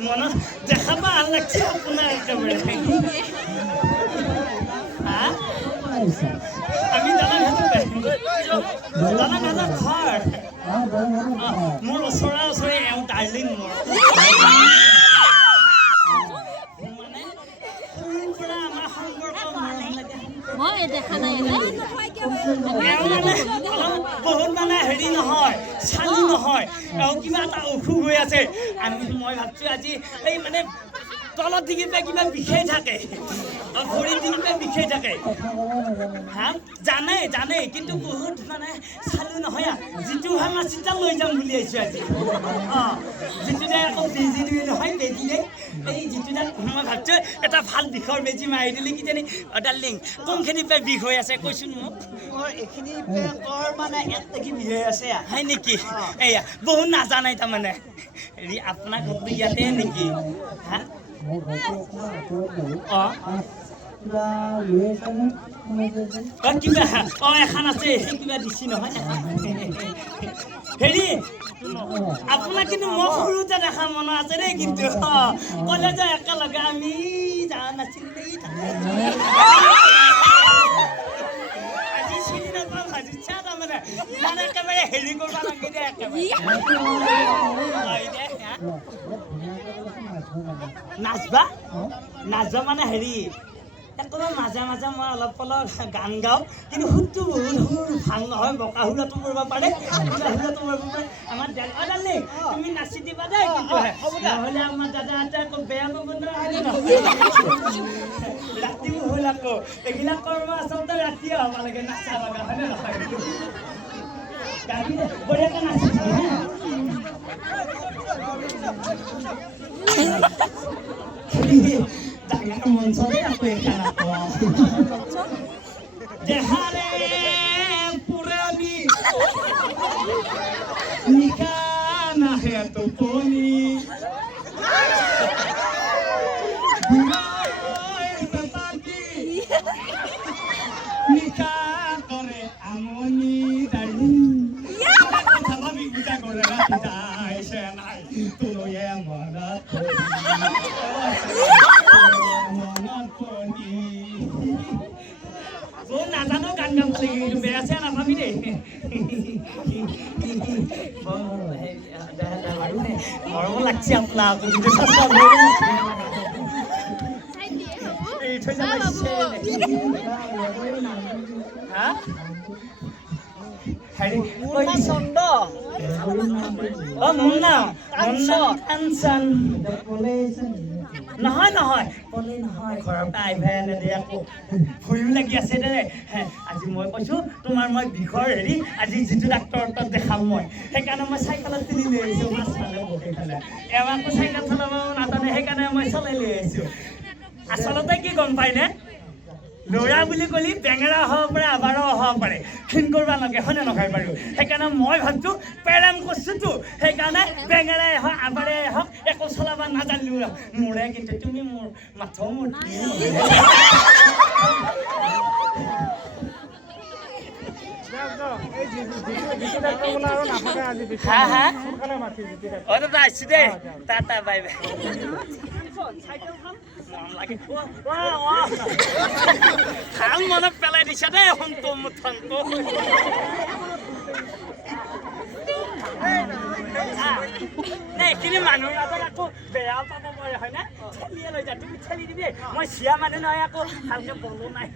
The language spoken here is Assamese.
মনত দেখা ভাল লাগছে আপোনাৰ একেবাৰে আমি দাদা ঘৰ মোৰ ওচৰা ওচৰি এওঁ ডাৰ্লিং মোৰ মানে সৰুৰ পৰা আমাৰ সম্পৰ্ক মৰম লাগে বহুত মানে হেৰি নহয় চালি নহয় এওঁ কিবা এটা অসুখ হৈ আছে মই ভাবছো আজি এই মানে তলত দিগিপে কিবা বিষাই থাকে ভৰিৰ দিগিপে বিষাই থাকে হা জানে কিন্তু বহুত মানে চালু নহয় যিটো ভাঙা চিটা লৈ যাম বুলি আহিছোঁ আজি যিটোতে আকৌ বেজি দিবি নহয় বেজি দে এই যিটোতে মই ভাবছোঁ এটা ভাল বিষৰ বেজি মাৰি দিলে কিজানি ডাৰ্লিং কোনখিনি পে বিষ হৈ আছে কৈছোন মোক এইখিনি পেটৰ মানে এটাকি বিষ হৈ আছে হয় নেকি এয়া বহুত নাজানাই তাৰমানে হেৰি আপোনাক ইয়াতে নেকি হা কিবা এখন আছে সেই কিবা দিছি নহয় হেৰি আপোনাক কিন্তু মই সৰুতে দেখা মনত আছে দেই কিন্তু ক'লে যে একেলগে আমি যোৱা নাছিলোঁ দেই আজি চিনি নাপাওঁ ভাজিছা তাৰমানে ইমান একেবাৰে হেৰি কৰিব লাগে দে একেবাৰে নাচবা মানে হেৰি একদম মাজে মাজে মই অলপ গান গাওঁ কিন্তু সুৰটো বহুত ভাল নহয় বকা সুৰাটো কৰিব পাৰে আমাৰ ডাৰ্লিং তুমি নাচি দিবা দেই কিন্তু নহ'লে আমাৰ দাদাহঁতে আকৌ বেয়া পাব নহয় ৰাতিও হ'ল আকৌ এইবিলাক কৰ্ম আচলতে ৰাতিয়ে হ'ব লাগে নাচা লগা হয়নে নহয় বঢ়িয়াকৈ নাচিছো ডাঙৰ মঞ্চতে আকৌ এখান দেহাৰে পুৰাবি নিকা নাহে টোপনি নিকা কৰে আমনি স্বাভাৱিক বুজা কৰে ৰাতিছে নাই তোয়ে মনত নাজানো গান গাব লাগে বেয়া চেয়া নাভাবি দেই মৰম লাগছে আপোনাক নহয় ক'লে নহয় ঘৰৰ পৰা আহিবাই নেদে আকৌ ভয়ো লাগি আছে দে আজি মই কৈছোঁ তোমাৰ মই বিষৰ হেৰি আজি যিটো ডাক্তৰৰ তাত দেখাম মই সেইকাৰণে মই চাইকেলত তুলি লৈ আহিছোঁ মাছ পালে বহি পেলাই এওঁ আকৌ চাইকেল চলাব নাজানে সেইকাৰণে মই চলাই লৈ আহিছোঁ আচলতে কি গম পায়নে ল'ৰা বুলি ক'লি বেঙেৰা হ'ব পাৰে আবাৰো হ'ব পাৰে ক্ষীণ কৰিব নালাগে হয়নে নহয় বাৰু সেইকাৰণে মই ভাবছোঁ প্ৰেৰণ কৰিছোঁতো সেইকাৰণে বেঙেৰাই হওক আবাৰে হওক একো চলাব নাজানিলোঁ মোৰে কিন্তু তুমি মোৰ মাথো মোৰ দাদা আহিছোঁ দেই টাটা বাই বাই ভাল মনত পেলাই দিছে দেই সন্তু মুঠন্তু এইখিনি মানুহৰ আগত আকৌ বেয়া পাব পাৰে হয় না ঠেলিয়ে লৈ যা তুমি ঠেলি দিবি মই চিয়া মানুহ নহয় আকৌ ভালকে বলো নাই